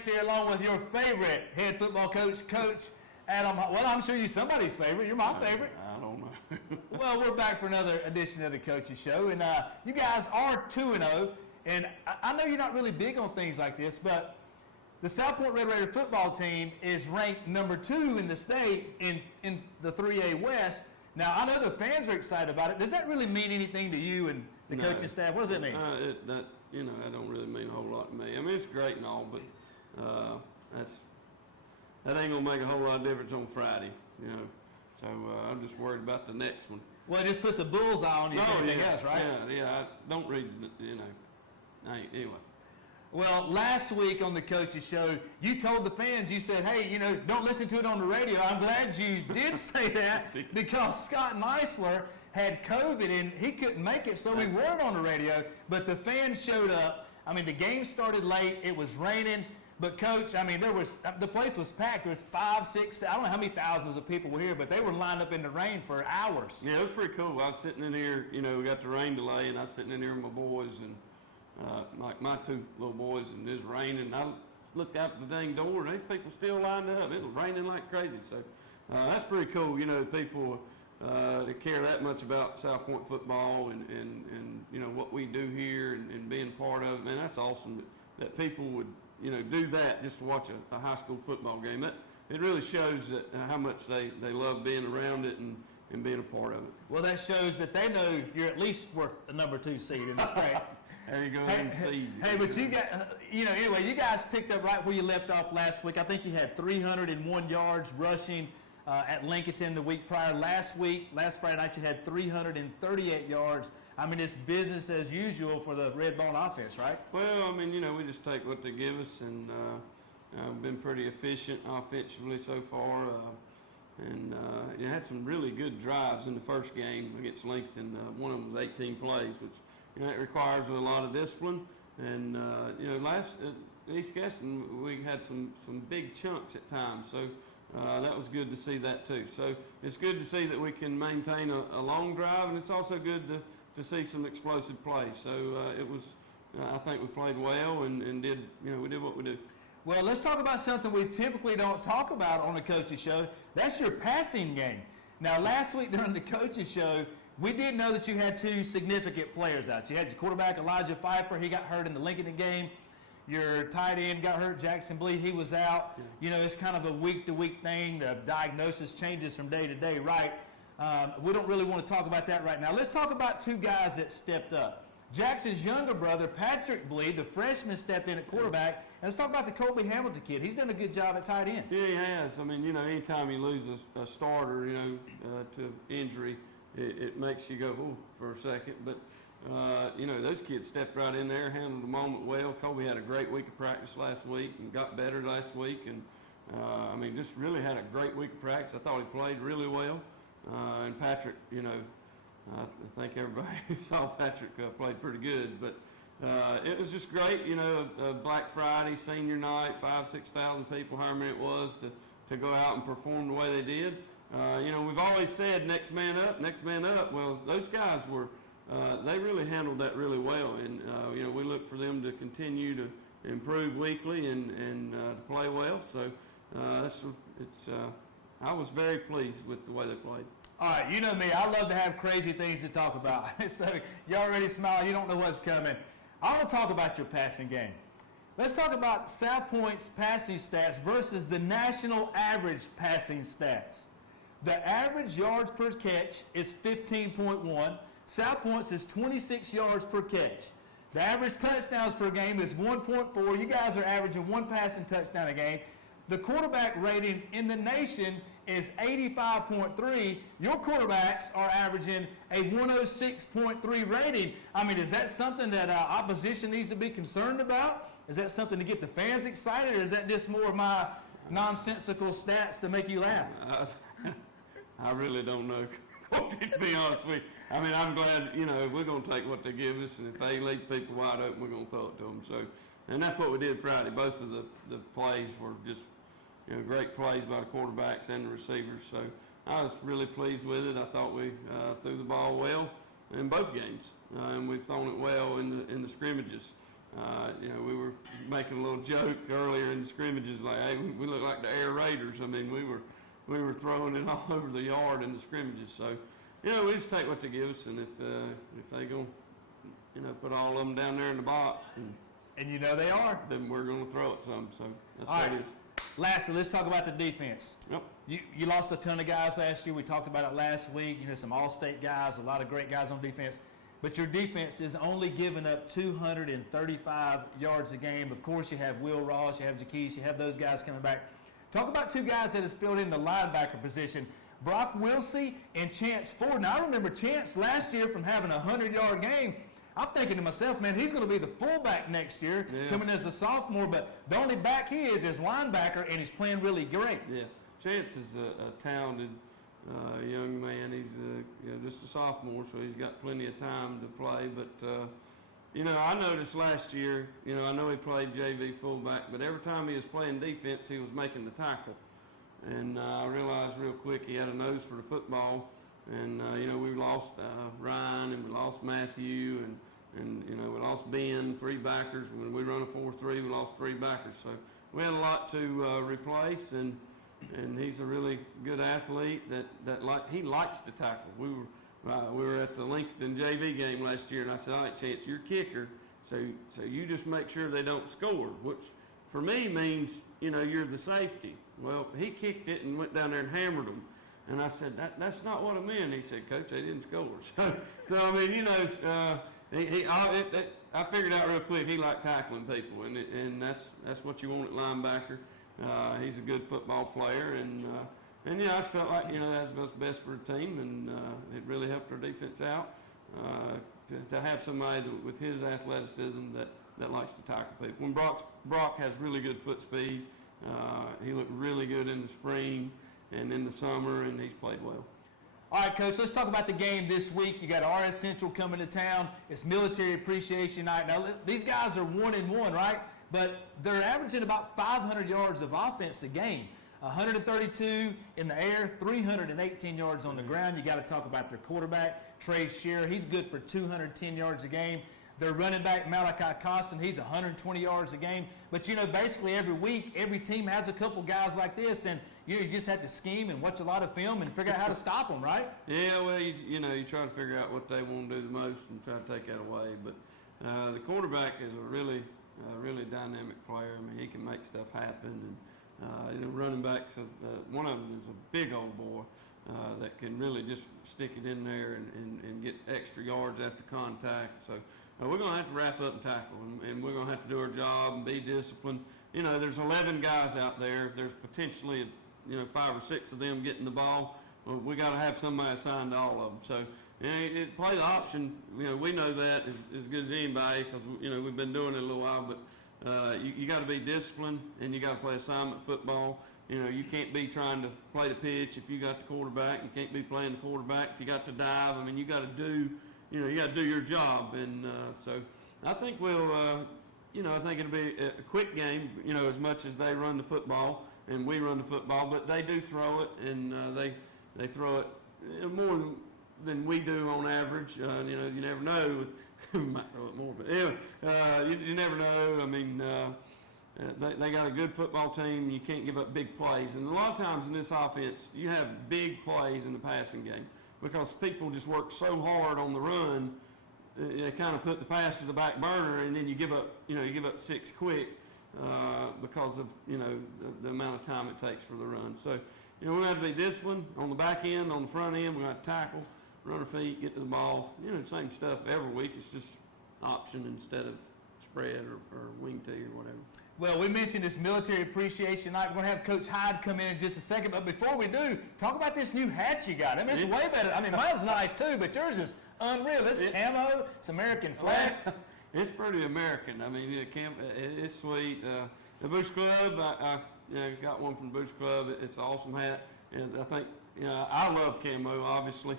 Lance here, along with your favorite head football coach, Coach Adam. Well, I'm sure you're somebody's favorite. You're my favorite. I don't know. Well, we're back for another edition of the Coaches Show, and you guys are 2-0. And I know you're not really big on things like this, but the South Point Red Raider football team is ranked number 2 in the state in the 3A West. Now, I know the fans are excited about it. Does that really mean anything to you and the coaching staff? What does that mean? That don't really mean a whole lot to me. I mean, it's great and all, but that ain't gonna make a whole lot of difference on Friday, So I'm just worried about the next one. Well, it just puts a bullseye on you. Else, right? Yeah. I don't read, anyway. Well, last week on the Coaches Show, you told the fans, you said, hey, don't listen to it on the radio. I'm glad you did say that because Scott Meisler had COVID and he couldn't make it, so we weren't on the radio. But the fans showed up. I mean, the game started late. It was raining. But, Coach, I mean, the place was packed. There was 5, 6, I don't know how many thousands of people were here, but they were lined up in the rain for hours. Yeah, it was pretty cool. I was sitting in here, we got the rain delay, and I was sitting in here with my boys, and like my 2 little boys, and it was raining. I looked out the dang door, and these people still lined up. It was raining like crazy. So that's pretty cool, people that care that much about South Point football and what we do here and being part of it. Man, that's awesome that people would, do that just to watch a high school football game. It really shows that how much they love being around it and being a part of it. Well, that shows that they know you're at least worth the number 2 seed in the state. There you go. Hey, but you got, anyway, you guys picked up right where you left off last week. I think you had 301 yards rushing at Lincoln the week prior. Last Friday night, you had 338 yards. I mean, it's business as usual for the Red Bone offense, right? Well, I mean, we just take what they give us, and been pretty efficient offensively so far. And you had some really good drives in the first game against Lincoln. One of them was 18 plays, which it requires a lot of discipline. And last East Gaston, we had some big chunks at times, so that was good to see that too. So it's good to see that we can maintain a long drive, and it's also good to see some explosive plays. So it was, I think we played well and did, we did what we did. Well, let's talk about something we typically don't talk about on the Coaches Show. That's your passing game. Now, last week during the Coaches Show, we did know that you had 2 significant players out. You had your quarterback, Elijah Pfeiffer. He got hurt in the Lincoln game. Your tight end got hurt, Jackson Blee. He was out. Yeah. It's kind of a week-to-week thing. The diagnosis changes from day to day, right? We don't really want to talk about that right now. Let's talk about 2 guys that stepped up. Jackson's younger brother, Patrick Blee, the freshman, stepped in at quarterback. And let's talk about the Colby Hamilton kid. He's done a good job at tight end. Yeah, he has. I mean, anytime you lose a starter, to injury, it makes you go, oh, for a second. But, those kids stepped right in there, handled the moment well. Colby had a great week of practice last week and got better last week. And, just really had a great week of practice. I thought he played really well. And Patrick, I think everybody saw Patrick played pretty good, but it was just great. Black Friday, senior night, 5,000-6,000 people, however many it was, to go out and perform the way they did. We've always said next man up, next man up. Well, those guys were, they really handled that really well, and we look for them to continue to improve weekly and to play well. So I was very pleased with the way they played. All right, you know me. I love to have crazy things to talk about. So you already smile. You don't know what's coming. I want to talk about your passing game. Let's talk about South Point's passing stats versus the national average passing stats. The average yards per catch is 15.1. South Point's is 26 yards per catch. The average touchdowns per game is 1.4. You guys are averaging 1 passing touchdown a game. The quarterback rating in the nation is 85.3. Your quarterbacks are averaging a 106.3 rating. I mean, is that something that opposition needs to be concerned about? Is that something to get the fans excited, or is that just more of my nonsensical stats to make you laugh? I really don't know, to be honest with you. I mean, I'm glad, we're going to take what they give us, and if they leave people wide open, we're going to throw it to them. So, and that's what we did Friday. Both of the plays were just, great plays by the quarterbacks and the receivers. So I was really pleased with it. I thought we threw the ball well in both games, and we've thrown it well in the scrimmages. We were making a little joke earlier in the scrimmages, like, hey, we look like the Air Raiders. I mean, we were throwing it all over the yard in the scrimmages. So, we just take what they give us, and if they gonna, put all of them down there in the box, and they are, then we're gonna throw it some. So that's all what right. it is. Lastly, let's talk about the defense. Yep. You lost a ton of guys last year. We talked about it last week. Some All-State guys, a lot of great guys on defense. But your defense is only giving up 235 yards a game. Of course, you have Will Ross, you have Jaquise, you have those guys coming back. Talk about two guys that has filled in the linebacker position, Brock Wilsey and Chance Ford. Now, I remember Chance last year from having a 100-yard game. I'm thinking to myself, man, he's going to be the fullback next year, coming as a sophomore. But the only back he is linebacker, and he's playing really great. Yeah, Chance is a talented young man. He's just a sophomore, so he's got plenty of time to play. But I noticed last year, I know he played JV fullback, but every time he was playing defense, he was making the tackle. And I realized real quick he had a nose for the football. And we lost Ryan, and we lost Matthew, and we lost Ben, 3 backers. When we run a 4-3, we lost 3 backers. So we had a lot to replace, and he's a really good athlete he likes to tackle. We were at the Lincoln JV game last year, and I said, all right, Chance, you're kicker, so you just make sure they don't score, which for me means, you're the safety. Well, he kicked it and went down there and hammered them. And I said, that's not what I meant. He said, Coach, they didn't score. So I mean, I figured out real quick he liked tackling people, and that's what you want at linebacker. He's a good football player, and I just felt like that's what's best for the team, and it really helped our defense out to have somebody with his athleticism that likes to tackle people. When Brock has really good foot speed, he looked really good in the spring and in the summer, and he's played well. All right, Coach, let's talk about the game this week. You got RS Central coming to town. It's Military Appreciation Night. Now, these guys are 1-1, right? But they're averaging about 500 yards of offense a game. 132 in the air, 318 yards on the ground. You got to talk about their quarterback, Trey Shearer. He's good for 210 yards a game. Their running back, Malachi Costin, he's 120 yards a game. But, basically every week, every team has a couple guys like this, and you just have to scheme and watch a lot of film and figure out how to stop them, right? Yeah, well, you try to figure out what they want to do the most and try to take that away. But the quarterback is a really dynamic player. I mean, he can make stuff happen. And, running backs, one of them is a big old boy that can really just stick it in there and get extra yards after contact. So we're going to have to wrap up and tackle, and we're going to have to do our job and be disciplined. There's 11 guys out there. There's potentially 5 or 6 of them getting the ball. Well, we got to have somebody assigned to all of them. So play the option. We know that as good as anybody because we've been doing it a little while. But you got to be disciplined, and you got to play assignment football. You can't be trying to play the pitch if you got the quarterback. You can't be playing the quarterback if you got to dive. I mean, you got to do your job. And so I think I think it'll be a quick game. As much as they run the football and we run the football, but they do throw it, and they throw it more than we do on average. You never know. We might throw it more, but anyway, you never know. I mean, they got a good football team. You can't give up big plays, and a lot of times in this offense, you have big plays in the passing game because people just work so hard on the run. They kind of put the pass to the back burner, and then you give up 6 quick because of the amount of time it takes for the run. So we have to be disciplined on the back end, on the front end. We have to tackle, run our feet, get to the ball. The same stuff every week. It's just option instead of spread or wing tee or whatever. Well, we mentioned this Military Appreciation Night. We're going to have Coach Hodge come in just a second. But before we do, talk about this new hat you got. I mean, it's way better. I mean, mine's nice too, but yours is unreal. This is camo. It's American flag. It's pretty American. I mean, it's sweet. The Bush Club, I got one from the Bush Club. It's an awesome hat. And I think, I love camo, obviously.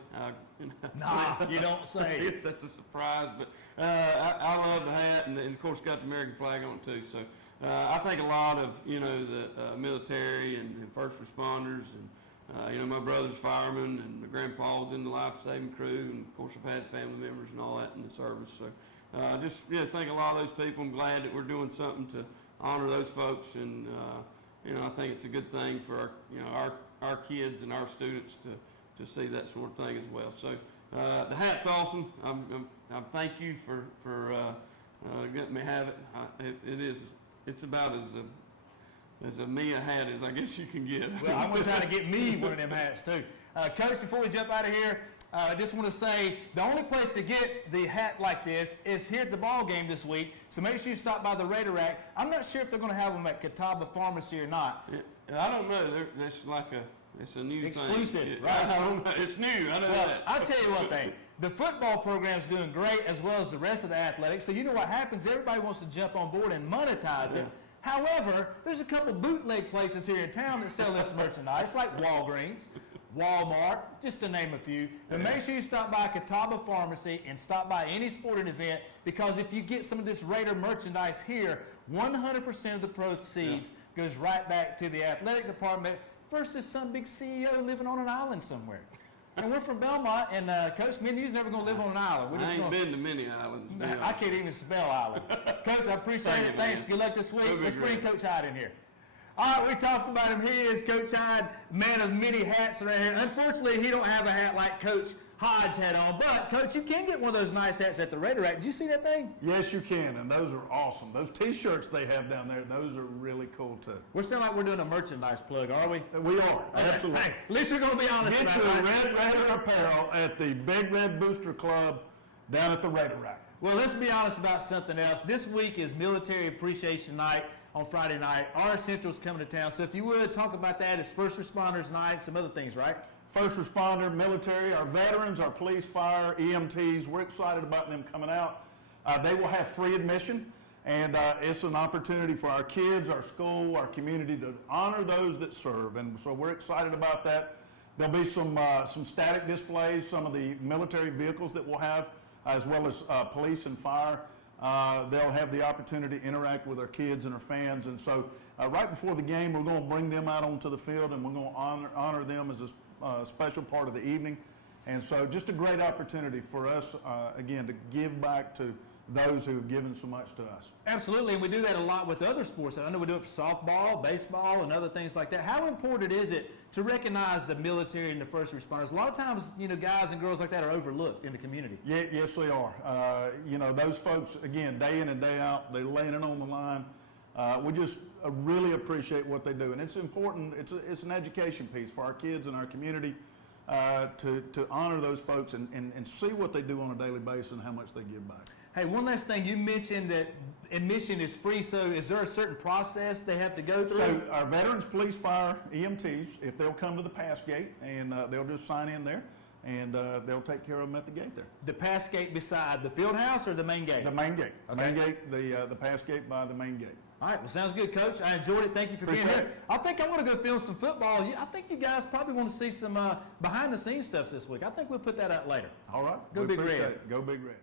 Nah, you don't say. I guess that's a surprise. But I love the hat, and of course, got the American flag on it too. So I think a lot of, the military and first responders and, my brother's fireman and my grandpa's in the life-saving crew, and of course I've had family members and all that in the service. So just thank a lot of those people. I'm glad that we're doing something to honor those folks, and I think it's a good thing for our kids and our students to see that sort of thing as well. So the hat's awesome. I thank you for letting me have it. It's about as a me a hat as I guess you can get. Well, I'm going to try to get me one of them hats too. Coach, before we jump out of here, I just want to say the only place to get the hat like this is here at the ball game this week. So make sure you stop by the Raider Rack. I'm not sure if they're going to have them at Catawba Pharmacy or not. I don't know. It's a new exclusive, thing. right? I don't know. It's new. I know Well, that. I'll tell you one thing. The football program's doing great, as well as the rest of the athletics. So you know what happens? Everybody wants to jump on board and monetize it. However, there's a couple bootleg places here in town that sell this merchandise, like Walgreens, Walmart, just to name a few. But make sure you stop by Catawba Pharmacy and stop by any sporting event, because if you get some of this Raider merchandise here, 100% of the proceeds goes right back to the athletic department versus some big CEO living on an island somewhere. And we're from Belmont, and Coach, me and you's never going to live on an island. I ain't been to many islands. I can't even spell island. Coach, I appreciate it. Thanks. Man. Good luck this week. Let's bring great. Coach Hyde in here. All right, we talked about him. He is Coach Hyde, man of many hats around here. Unfortunately, he don't have a hat like Coach Hodge had on. But, Coach, you can get one of those nice hats at the Raider Rack. Did you see that thing? Yes, you can, and those are awesome. Those T-shirts they have down there, those are really cool, too. We're sounding like we're doing a merchandise plug, are we? We are, absolutely. Hey, at least we're going to be honest Get about your it. Red Raider apparel at the Big Red Booster Club down at the Raider Rack. Well, let's be honest about something else. This week is Military Appreciation Night on Friday night. Our Central's coming to town. So if you would, talk about that. It's First Responders Night, some other things, right? First responder, military, our veterans, our police, fire, EMTs, we're excited about them coming out. They will have free admission, and it's an opportunity for our kids, our school, our community to honor those that serve, and so we're excited about that. There'll be some static displays, some of the military vehicles that we'll have, as well as police and fire. They'll have the opportunity to interact with our kids and our fans, and so right before the game, we're going to bring them out onto the field, and we're going to honor them as a special part of the evening. And so just a great opportunity for us, again, to give back to those who have given so much to us. Absolutely, and we do that a lot with other sports. I know we do it for softball, baseball, and other things like that. How important is it to recognize the military and the first responders? A lot of times, guys and girls like that are overlooked in the community. Yeah, yes, they are. Those folks, again, day in and day out, they're laying it on the line. We just really appreciate what they do, and it's important. It's an education piece for our kids and our community to honor those folks and see what they do on a daily basis and how much they give back. Hey, one last thing. You mentioned that admission is free, so is there a certain process they have to go through? So our veterans, police, fire, EMTs, if they'll come to the pass gate, and they'll just sign in there, and they'll take care of them at the gate there. The pass gate beside the field house or the main gate? The main gate. Okay. Main gate, the pass gate by the main gate. All right, well, sounds good, Coach. I enjoyed it. Thank you for being Appreciate here. it. I think I'm going to go film some football. I think you guys probably want to see some behind-the-scenes stuff this week. I think we'll put that out later. All right. Go We Big appreciate Red. it. Go Big Red.